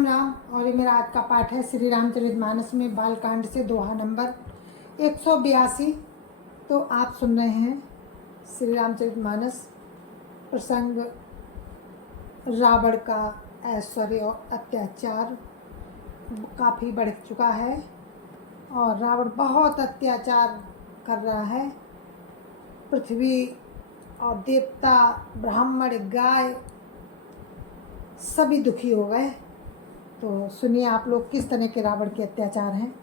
राम राम। और ये मेरा आज का पाठ है श्री रामचरितमानस में बालकांड से दोहा नंबर 182। तो आप सुन रहे हैं श्री रामचरितमानस। प्रसंग रावण का ऐश्वर्य और अत्याचार काफ़ी बढ़ चुका है और रावण बहुत अत्याचार कर रहा है। पृथ्वी और देवता, ब्राह्मण, गाय सभी दुखी हो गए। तो सुनिए आप लोग किस तरह के रावण के अत्याचार हैं,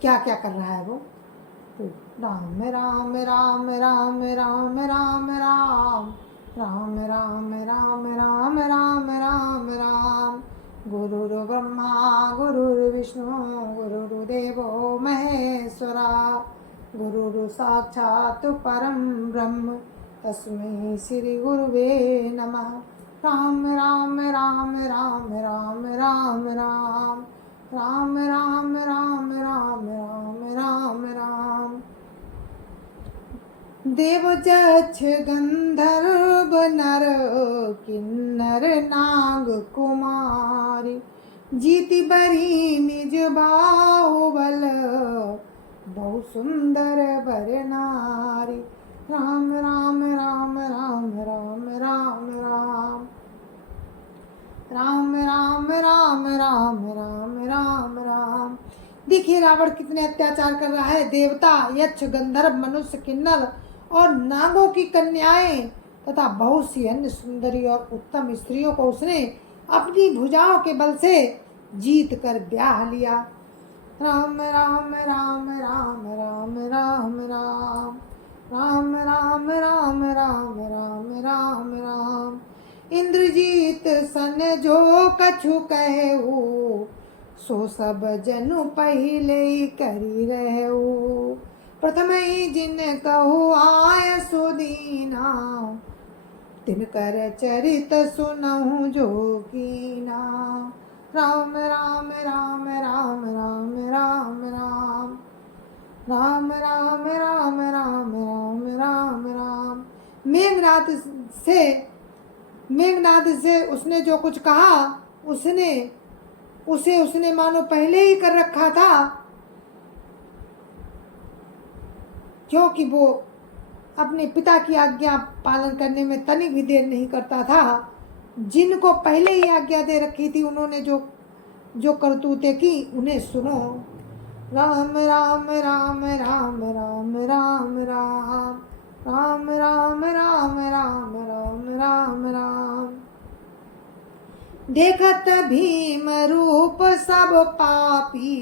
क्या क्या कर रहा है वो। तो राम राम राम राम राम राम राम राम राम राम राम राम राम राम गुरुर्ब्रह्मा गुरुर्विष्णु गुरुर्देवो महेश्वरा गुरुर् साक्षात् परम ब्रह्म तस्मै श्री गुरुवे नमः। राम राम राम राम राम राम राम राम राम राम राम राम राम राम देव जक्ष गंधर्व नर किन्नर नाग कुमारी जीति बरी निज बाहुबल बहु सुंदर बर नारी। राम राम राम राम राम राम राम राम राम राम राम राम राम राम। देखिए रावण कितने अत्याचार कर रहा है। देवता, यक्ष, गंधर्व, मनुष्य, किन्नर और नागों की कन्याएं तथा बहुत सी अन्य सुंदरी और उत्तम स्त्रियों को उसने अपनी भुजाओं के बल से जीत कर ब्याह लिया। राम राम राम राम राम राम राम राम राम राम राम राम राम राम इंद्रजीत सन जो कछु कहू सो सब जनु पहिले करी रहू प्रथम ही जिन कहू आय सुदीना तिनकर चरित सुनहु जो कीना। राम राम राम राम राम राम राम राम राम राम राम राम राम राम मेघनाद से उसने जो कुछ कहा उसने मानो पहले ही कर रखा था, क्योंकि वो अपने पिता की आज्ञा पालन करने में तनिक भी देर नहीं करता था। जिनको पहले ही आज्ञा दे रखी थी उन्होंने जो करतूतें की उन्हें सुनो। राम राम राम राम राम राम राम राम राम राम राम राम राम राम देखत भीम रूप सब पापी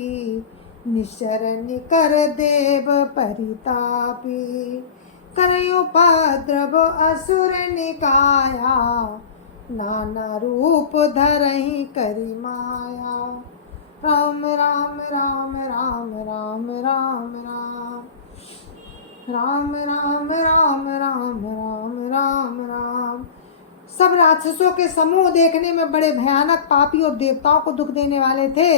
निशरण कर देव परितापी करयोपद्रव असुर निकाया नाना रूप धरहि करि माया। राम राम राम राम राम राम राम राम राम राम राम राम राम राम सब राक्षसों के समूह देखने में बड़े भयानक, पापी और देवताओं को दुख देने वाले थे।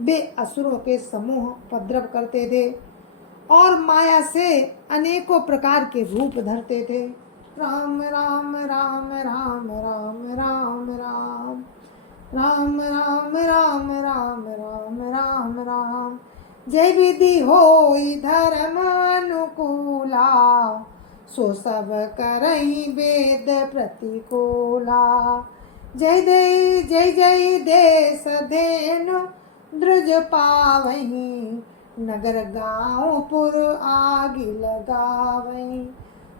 वे असुरों के समूह उपद्रव करते थे और माया से अनेकों प्रकार के रूप धरते थे। राम राम राम राम राम राम राम राम राम राम राम राम राम राम जय विधि होई धर्म अनुकूला सो सब करई वेद प्रतिकूला जय जय देश धेनु द्रुज पावहीं नगर गाँव पुर आग लगावहीं।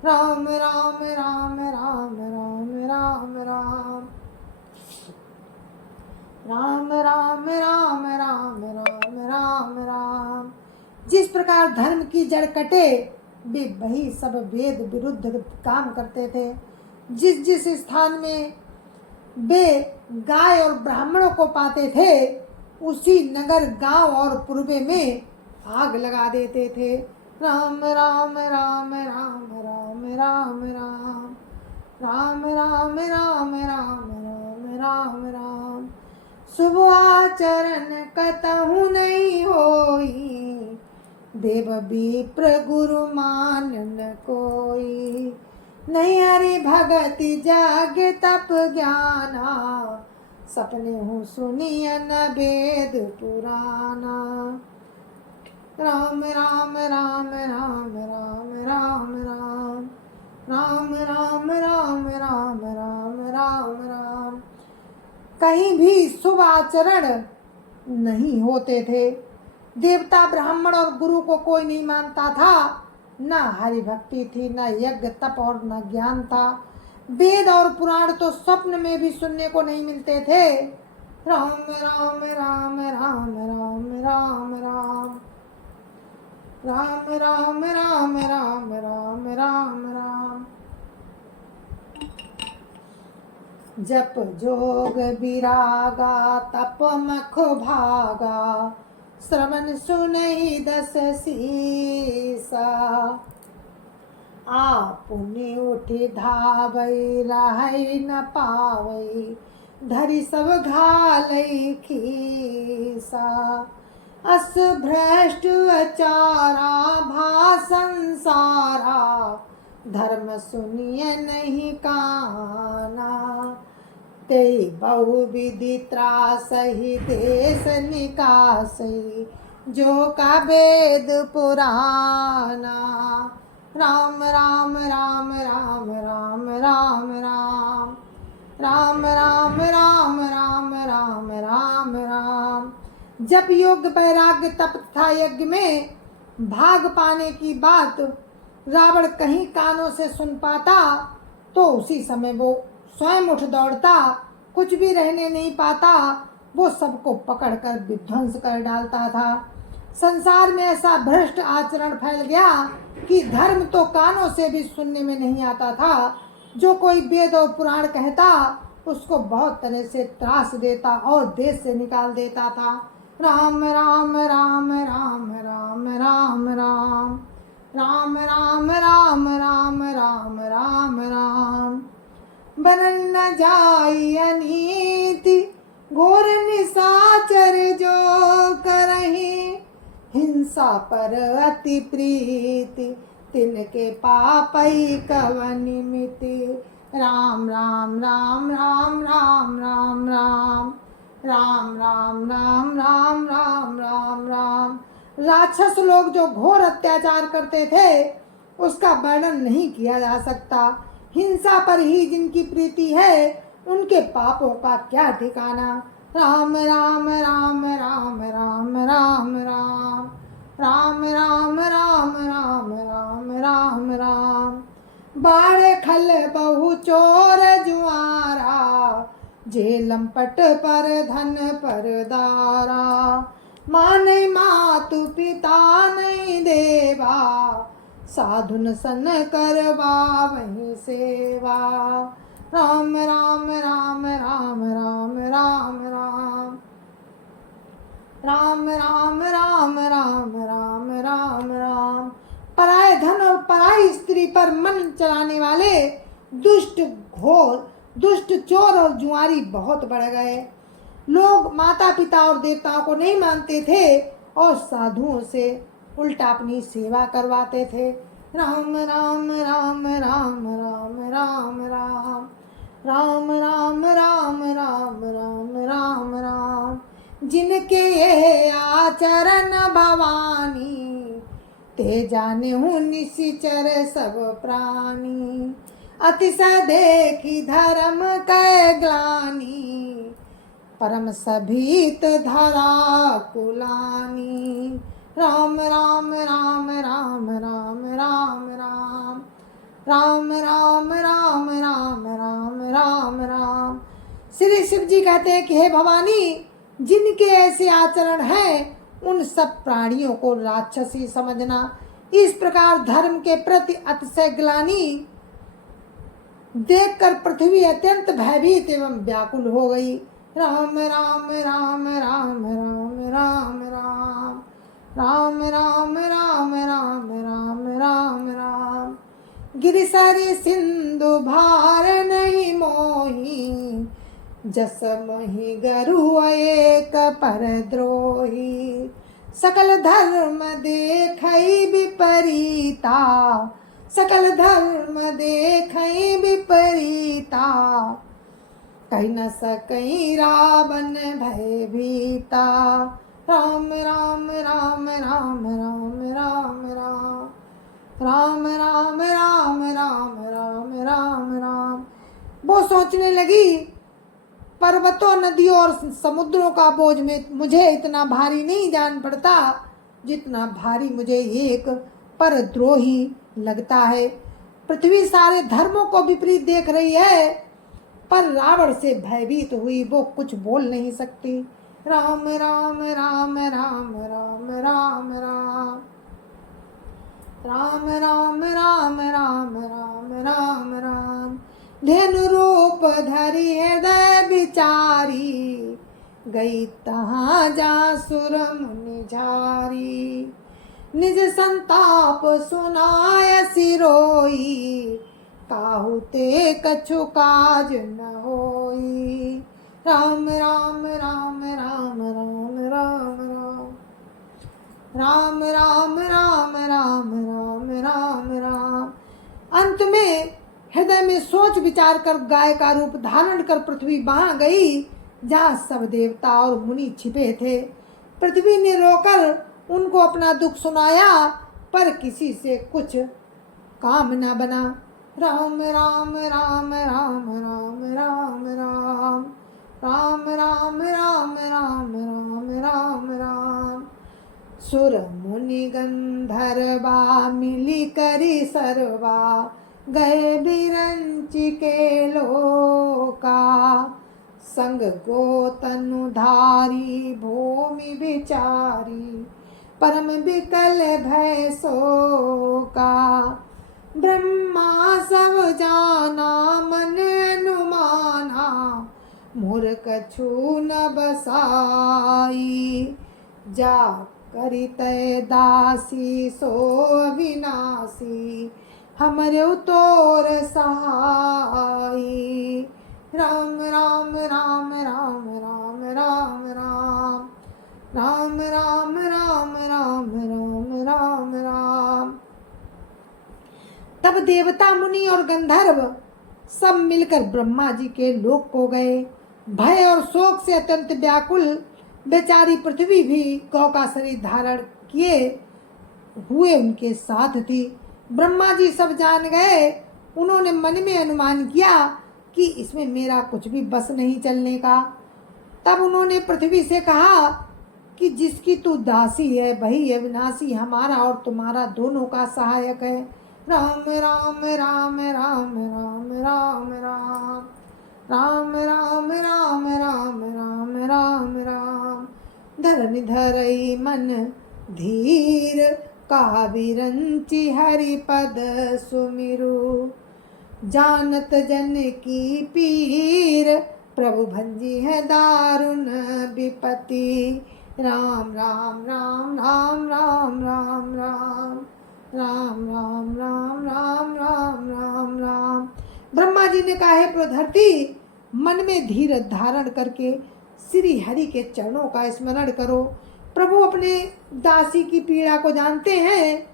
राम राम राम राम राम राम राम राम राम राम राम राम राम राम जिस प्रकार धर्म की जड़ कटे वे वही सब वेद विरुद्ध काम करते थे। जिस स्थान में वे गाय और ब्राह्मणों को पाते थे उसी नगर, गांव और पूर्वे में आग लगा देते थे। राम राम राम राम राम राम राम राम राम राम राम राम राम राम शुभ आचरण कतहु नहीं होई देव विप्र गुरु मान न कोई नहीं हरि भगति जग तप ज्ञाना सपने हूँ सुनिए न वेद पुराना। राम राम राम राम राम राम राम राम राम राम राम राम राम राम। कहीं भी शुभ आचरण नहीं होते थे। देवता ब्राह्मण और गुरु को कोई नहीं मानता था। न हरि भक्ति थी, न यज्ञ तप और न ज्ञान था। वेद और पुराण तो स्वप्न में भी सुनने को नहीं मिलते थे। राम राम राम राम राम राम राम राम राम राम राम राम राम राम। जप जोग विरागा तप मख भागा, श्रवण सुनहि दस सीसा। आपुनि उठि धावै रहै न पावै, धरि सब घालै खीसा। अस भ्रष्ट अचारा भा संसारा, धर्म सुनिए नहीं काना। ते बहुविधि त्रासहि देश निकासै, जो का वेद पुराना। राम राम राम राम राम राम राम राम राम राम राम राम राम राम। जब योग वैराग्य तप तथा यज्ञ में भाग पाने की बात रावण कहीं कानों से सुन पाता तो उसी समय वो स्वयं उठ दौड़ता, कुछ भी रहने नहीं पाता। वो सबको पकड़कर विध्वंस कर डालता था। संसार में ऐसा भ्रष्ट आचरण फैल गया कि धर्म तो कानों से भी सुनने में नहीं आता था। जो कोई वेद और पुराण कहता उसको बहुत तरह से त्रास देता और देश से निकाल देता था। राम राम राम राम राम राम राम राम राम राम राम राम राम राम। बनल न जाई अनीति, घोर निशाचर जो करहि। हिंसा पर अति प्रीति, तिनके पापै कवनि मिति। राम राम राम राम राम राम राम राम राम राम राम राम राम राम। राक्षस लोग जो घोर अत्याचार करते थे उसका वर्णन नहीं किया जा सकता। हिंसा पर ही जिनकी प्रीति है उनके पापों का क्या ठिकाना। राम राम राम राम राम राम राम राम राम राम राम राम राम राम। बाड़े खल बहु चोर जुआरा, जेलम पट पर धन पर दारा। माने मातु पिता नहीं देवा, साधुन सन करवा वही सेवा। राम राम राम राम राम राम राम राम राम राम राम राम राम राम। पराये धन और पराई स्त्री पर मन चलाने वाले दुष्ट चोर और जुआरी बहुत बढ़ गए। लोग माता पिता और देवताओं को नहीं मानते थे और साधुओं से उल्टा अपनी सेवा करवाते थे। राम राम राम राम राम राम राम राम राम राम राम राम राम राम। जिनके ये आचरण भवानी, ते जाने हूँ निशिचर सब प्राणी। अतिशय देखी धर्म कै ग्लानि, परम सभीत धरा कुलानी। राम राम राम राम राम राम राम राम राम राम राम राम राम राम। श्री शिव जी कहते हैं कि हे भवानी, जिनके ऐसे आचरण हैं उन सब प्राणियों को राक्षसी समझना। इस प्रकार धर्म के प्रति अतिशय ग्लानि देखकर पृथ्वी अत्यंत भयभीत एवं व्याकुल हो गई। राम राम राम राम राम राम राम राम राम राम राम राम राम राम। गिरिसरि सिंधु भार नहीं मोही, जस मोहि गरु एक परद्रोही। सकल धर्म देखै विपरीता, सकल धर्म देखै विपरीता। कही न सकई रावण भयभीता। राम राम राम राम राम राम राम राम राम राम राम राम राम राम। वो सोचने लगी, पर्वतों नदियों और समुद्रों का बोझ में मुझे इतना भारी नहीं जान पड़ता जितना भारी मुझे एक परद्रोही लगता है। पृथ्वी सारे धर्मों को विपरीत देख रही है, पर रावण से भयभीत हुई वो कुछ बोल नहीं सकती। राम राम राम राम राम राम राम राम राम राम राम राम राम राम। धेनु रूप धरी हृदय बिचारी, गई तहाँ जा सुर मुनि झारी। निज संताप सुनाय सिरोई, काहू ते कछु काज न होई। राम राम राम राम राम राम राम राम राम राम राम राम राम। अंत में हृदय में सोच विचार कर गाय का रूप धारण कर पृथ्वी वहां गई जहाँ सब देवता और मुनि छिपे थे। पृथ्वी ने रोकर उनको अपना दुख सुनाया, पर किसी से कुछ काम न बना। राम राम राम राम राम राम राम राम राम राम राम राम राम राम। सुर मुनि गंधर्वा मिली करी सरवा, गए बिरंची के लोका। संग गो तनुधारी भूमि बिचारी, परम विकल भय शोका। ब्रह्मा सब जाना मन अनुमाना, मोर कछु न बसाई। जा करित दासी सो अविनाशी, हमरे उतोर सहाई। राम राम राम राम राम राम राम राम राम राम राम राम राम राम। तब देवता मुनि और गंधर्व सब मिलकर ब्रह्मा जी के लोक को गए। भय और शोक से अत्यंत व्याकुल बेचारी पृथ्वी भी गौ का शरीर धारण किए हुए उनके साथ थी। ब्रह्मा जी सब जान गए। उन्होंने मन में अनुमान किया कि इसमें मेरा कुछ भी बस नहीं चलने का। तब उन्होंने पृथ्वी से कहा कि जिसकी तू दासी है वही अविनाशी हमारा और तुम्हारा दोनों का सहायक है। राम राम राम राम राम राम राम राम राम राम राम राम राम राम। धरनि धरई मन धीर, काविरंचि हरिपद सुमिरु। जानत जन की पीर, प्रभु भंजी है दारुण विपति। राम राम राम राम राम राम राम राम राम राम राम राम राम राम। ब्रह्मा जी ने कहा, है प्रधरती, मन में धीर धारण करके श्री हरि के चरणों का स्मरण करो। प्रभु अपने दासी की पीड़ा को जानते हैं।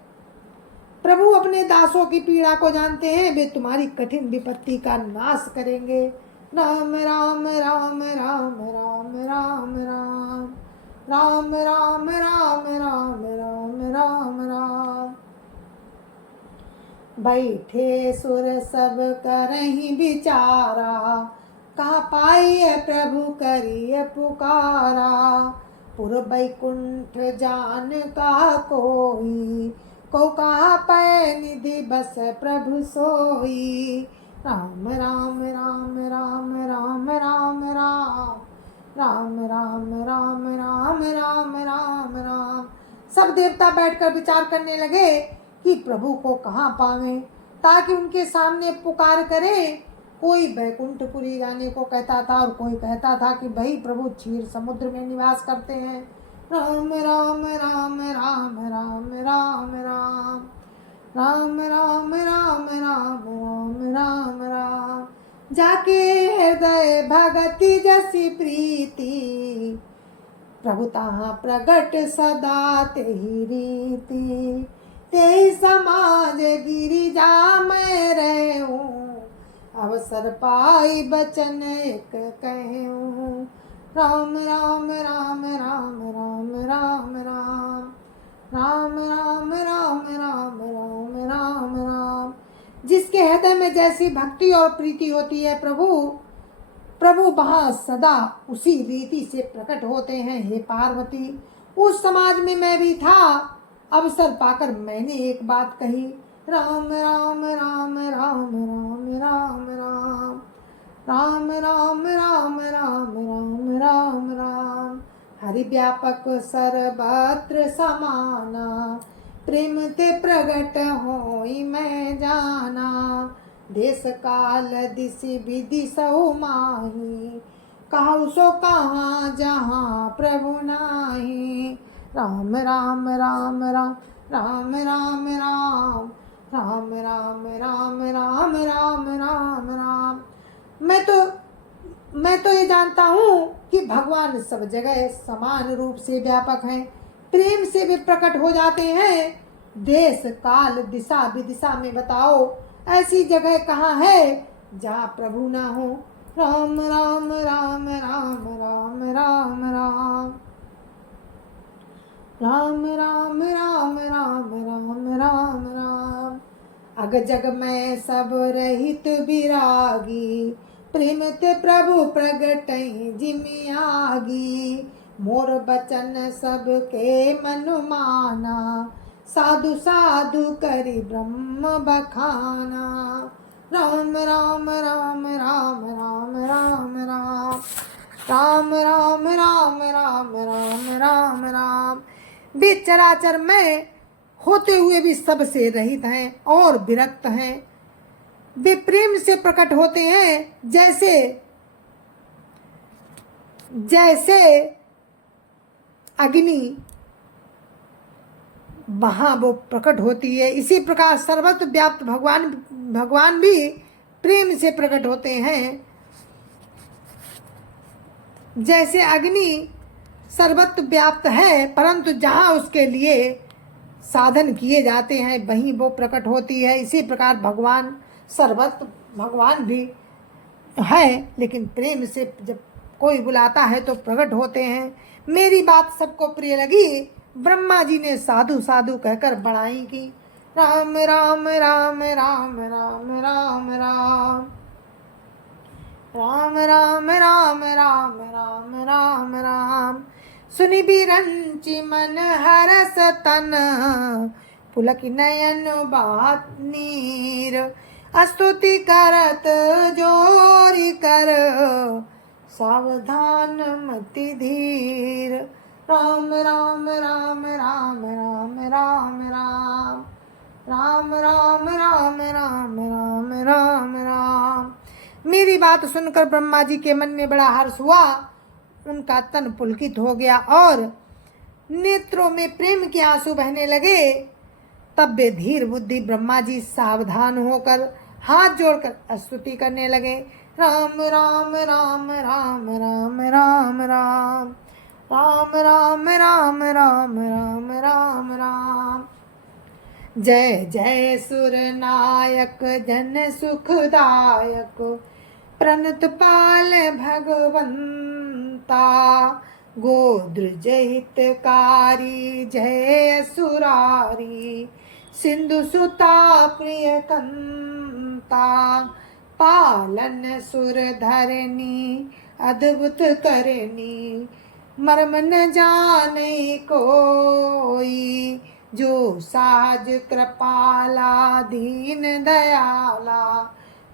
प्रभु अपने दासों की पीड़ा को जानते हैं। वे तुम्हारी कठिन विपत्ति का नाश करेंगे। राम राम राम राम राम राम राम राम राम राम राम राम राम राम। बैठे सुर सब करहीं विचारा, कहाँ पाइए प्रभु करिए पुकारा। पुर बैकुंठ जान का कोई, को कहा पै निधि बस प्रभु सोई। राम राम राम राम राम राम राम राम राम राम राम राम राम राम। सब देवता बैठकर विचार करने लगे कि प्रभु को कहाँ पावें, ताकि उनके सामने पुकार करें। कोई बैकुंठपुरी जाने को कहता था और कोई कहता था कि भाई प्रभु क्षीर समुद्र में निवास करते हैं। राम राम राम राम राम राम राम राम राम राम राम राम राम राम। जाके हृदय भगति जसी प्रीति, प्रभु तहाँ प्रगट सदा तेहि रीति। तेहि समाज गिरिजा मैं रहूं, अवसर पाई बचन एक कहूँ। राम राम राम राम राम राम राम राम राम राम राम राम राम राम। जिसके हृदय में जैसी भक्ति और प्रीति होती है प्रभु वहाँ सदा उसी रीति से प्रकट होते हैं। हे पार्वती, उस समाज में मैं भी था, अवसर पाकर मैंने एक बात कही। राम राम राम राम राम राम राम राम राम राम राम राम राम राम। हरि व्यापक सर्वत्र समाना, प्रेम ते प्रगट होई मैं जाना। देश काल दिश विधि सौ माही, कहु सो कहाँ जहाँ प्रभु नाही। राम राम राम राम राम राम राम राम राम राम राम राम राम राम। मैं तो ये जानता हूँ कि भगवान सब जगह समान रूप से व्यापक हैं, प्रेम से भी प्रकट हो जाते हैं। देश काल दिशा विदिशा में बताओ ऐसी जगह कहाँ है जहाँ प्रभु ना हो। राम राम राम राम राम राम राम राम राम राम राम राम राम राम। अग जग में सब रहित विरागी, प्रेम ते प्रभु प्रगट जिमियागी। मोर बचन सबके मन माना, साधु साधु करी ब्रह्म बखाना। राम राम राम राम राम राम राम राम राम राम राम राम राम राम। वे चराचर में होते हुए भी सबसे रहित हैं और विरक्त हैं। वे प्रेम से प्रकट होते हैं जैसे अग्नि वहाँ वो प्रकट होती है, इसी प्रकार सर्वत्र व्याप्त भगवान भी प्रेम से प्रकट होते हैं। जैसे अग्नि सर्वत्र व्याप्त है, परंतु जहाँ उसके लिए साधन किए जाते हैं वहीं वो प्रकट होती है। इसी प्रकार भगवान भी है, लेकिन प्रेम से जब कोई बुलाता है तो प्रकट होते हैं। मेरी बात सबको प्रिय लगी, ब्रह्मा जी ने साधु साधु कहकर बड़ाई की। राम राम राम राम राम राम राम राम राम राम राम राम राम राम। सुनि बिरंचि मन हरस तन, पुलक नयन बात नीर। स्तुति करत जोरी कर, सावधान मति धीर। राम राम राम राम राम राम राम राम राम राम राम राम राम राम। मेरी बात सुनकर ब्रह्मा जी के मन में बड़ा हर्ष हुआ, उनका तन पुलकित हो गया और नेत्रों में प्रेम के आंसू बहने लगे। तब वे धीर बुद्धि ब्रह्मा जी सावधान होकर हाथ जोड़कर स्तुति करने लगे। राम राम राम राम राम राम राम राम राम राम राम राम राम राम। जय जय सुर नायक जन सुखदायक, प्रणत पाल भगवंता। गोद्रज हितकारी जय सुरारी, सिंधु सुता प्रिय कंता। पालन सुर धरनी अद्भुत करनी, मर्म न जाने कोई। जो साज कृपाला दीन दयाला,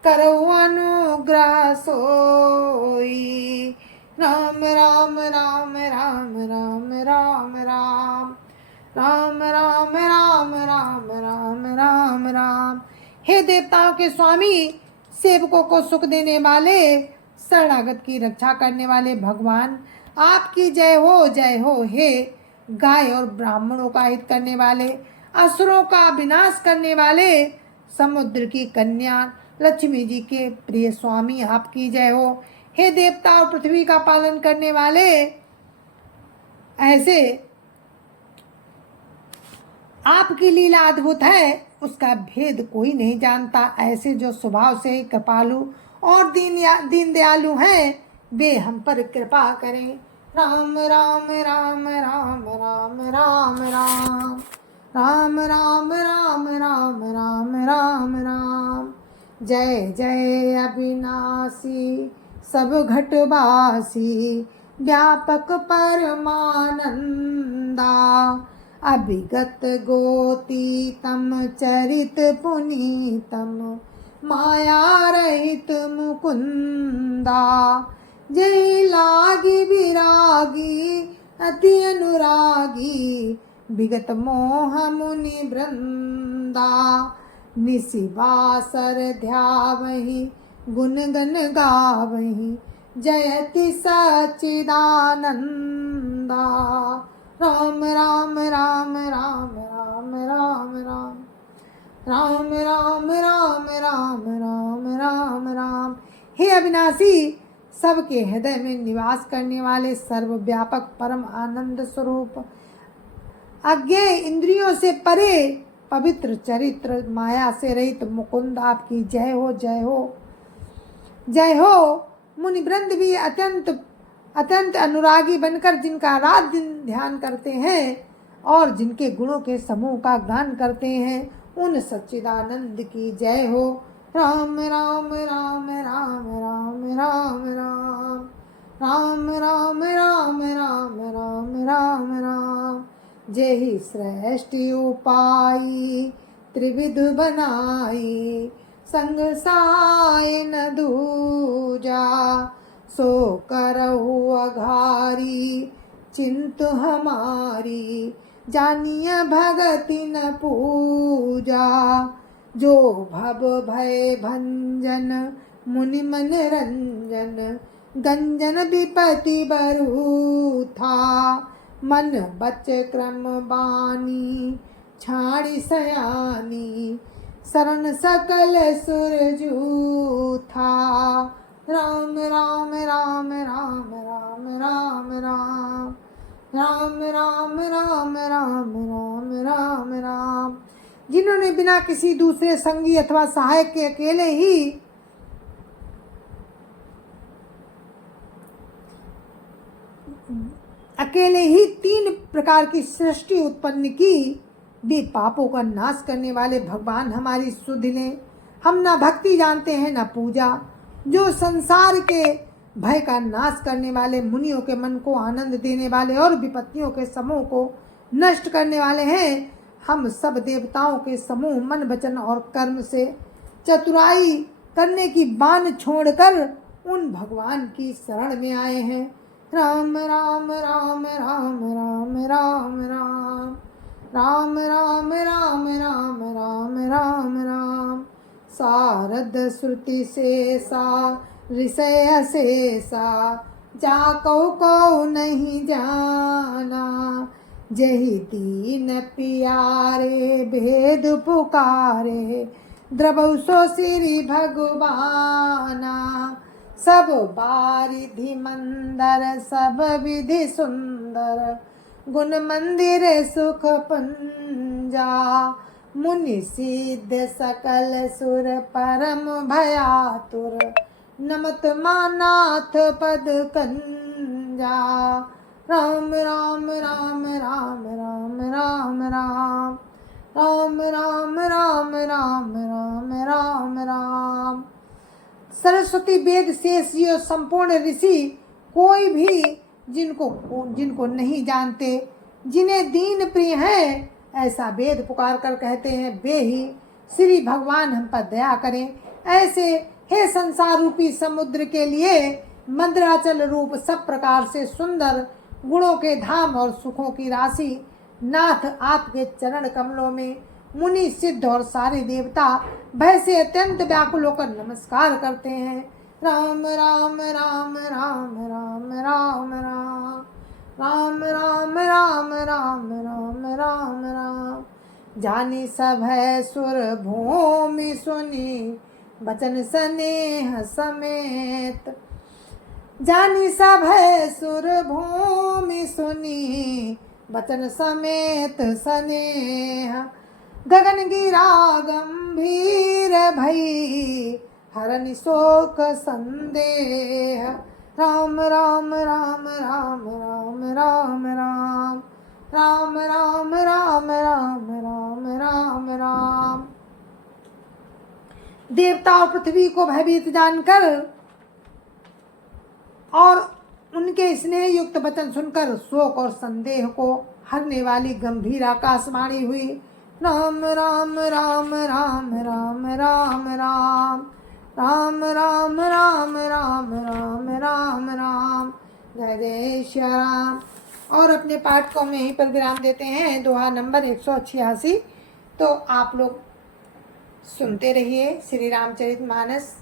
करो अनुग्रह सोई। राम राम राम राम राम राम राम राम राम राम राम राम राम राम। हे देवताओं के स्वामी, सेवकों को सुख देने वाले, शरणागत की रक्षा करने वाले भगवान, आपकी जय हो। हे गाय और ब्राह्मणों का हित करने वाले, असुरों का विनाश करने वाले, समुद्र की कन्या लक्ष्मी जी के प्रिय स्वामी, आपकी जय हो। हे देवता और पृथ्वी का पालन करने वाले, ऐसे आपकी लीला अद्भुत है। उसका भेद कोई नहीं जानता। ऐसे जो स्वभाव से कृपालु और दीन दयालु हैं, वे हम पर कृपा करें। राम राम राम राम राम राम राम राम राम राम राम राम राम राम। जय जय अविनाशी सब घटवासी, व्यापक परमानंदा। अभिगत गोतीतम चरित पुनीतम, माया रहित मुकुंदा। जय लागी विरागी अति अनुरागी, विगत मोह मुनि वृंदा। निशिवासर ध्यावहि गुण गण गावहि, जयति सच्चिदानंदा। राम राम राम राम राम राम राम राम राम राम राम राम राम राम। हे अविनाशी, सबके हृदय में निवास करने वाले सर्वव्यापक परम आनंद स्वरूप, अज्ञेय इंद्रियों से परे पवित्र चरित्र, माया से रहित मुकुंद, आपकी जय हो जय हो जय हो। मुनि वृंद भी अत्यंत अनुरागी बनकर जिनका रात दिन ध्यान करते हैं और जिनके गुणों के समूह का गान करते हैं, उन सच्चिदानंद की जय हो। राम राम राम राम राम राम राम राम राम राम राम राम राम राम। जेहि श्रेष्ठ उपाई त्रिविध बनाई, संग साय न दूजा। सो करहु अघारी चिंत हमारी, जानिय भगति न पूजा। जो भव भय भंजन मुनि मन रंजन, गंजन विपति बरु था। मन बच क्रम बानी छाड़ी सयानी, शरण सकल सुरजू था। राम राम राम राम राम राम राम राम राम राम राम राम राम राम। जिन्होंने बिना किसी दूसरे संगी अथवा सहायक के अकेले ही 3 प्रकार की सृष्टि उत्पन्न की, वे पापों का नाश करने वाले भगवान हमारी सुध लें। हम ना भक्ति जानते हैं ना पूजा। जो संसार के भय का नाश करने वाले, मुनियों के मन को आनंद देने वाले और विपत्तियों के समूह को नष्ट करने वाले हैं, हम सब देवताओं के समूह मन वचन और कर्म से चतुराई करने की बान छोड़कर उन भगवान की शरण में आए हैं। राम राम राम राम राम राम राम राम राम राम राम राम राम राम। सारद श्रुति शेषा ऋषय शेषा, जाको को नहीं जाना। जहि दीन पियारे भेद पुकारे, द्रवौ सो श्री भगवाना। सब बारिधि मंदर सब विधि सुंदर, गुण मंदिर सुख पुंजा। मुनि सिद्ध सकल सुर परम भयातुर, नमत मानाथ पद कंजा। राम राम राम राम राम राम राम राम राम राम राम राम राम राम। सरस्वती वेद शेष ये संपूर्ण ऋषि कोई भी जिनको नहीं जानते, जिन्हें दीन प्रिय हैं, ऐसा वेद पुकार कर कहते हैं, वे ही श्री भगवान हम पर दया करें। ऐसे हे संसार रूपी समुद्र के लिए मंदराचल रूप सब प्रकार से सुंदर गुणों के धाम और सुखों की राशि नाथ आपके चरण कमलों में मुनि सिद्ध और सारे देवता भय से अत्यंत व्याकुल होकर नमस्कार करते हैं। राम राम राम राम राम राम राम राम राम राम राम राम राम राम। जानी सब है सुर भूमि सुनी, बचन स्नेह समेत। जानी सब है सुर भूमि सुनी, बचन समेत स्नेह। गगन गिरा गंभीर भई, हरनि शोक संदेह। राम राम राम राम राम राम राम, राम राम राम राम राम राम राम। देवता और पृथ्वी को भयभीत जानकर और उनके स्नेह युक्त वचन सुनकर शोक और संदेह को हरने वाली गंभीर आकाशवाणी हुई। राम राम राम राम राम राम राम, राम राम राम राम राम राम राम। जय जय श्री राम। और अपने पाठ को हम यहीं पर विराम देते हैं, दोहा नंबर 186। तो आप लोग सुनते रहिए श्री रामचरितमानस।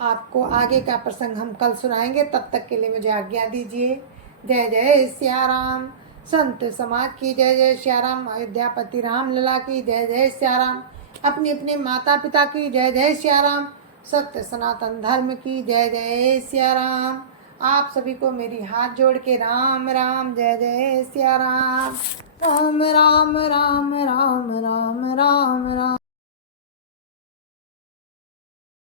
आपको आगे का प्रसंग हम कल सुनाएंगे, तब तक के लिए मुझे आज्ञा दीजिए। जय जय सिया राम। संत समाज की जय जय सिया राम। अयोध्यापति राम लला की जय जय सिया राम। अपने अपने माता पिता की जय जय सिया राम। सत्य सनातन धर्म की जय जय सिया राम। आप सभी को मेरी हाथ जोड़ के राम राम, जय जय सिया राम। राम राम राम राम।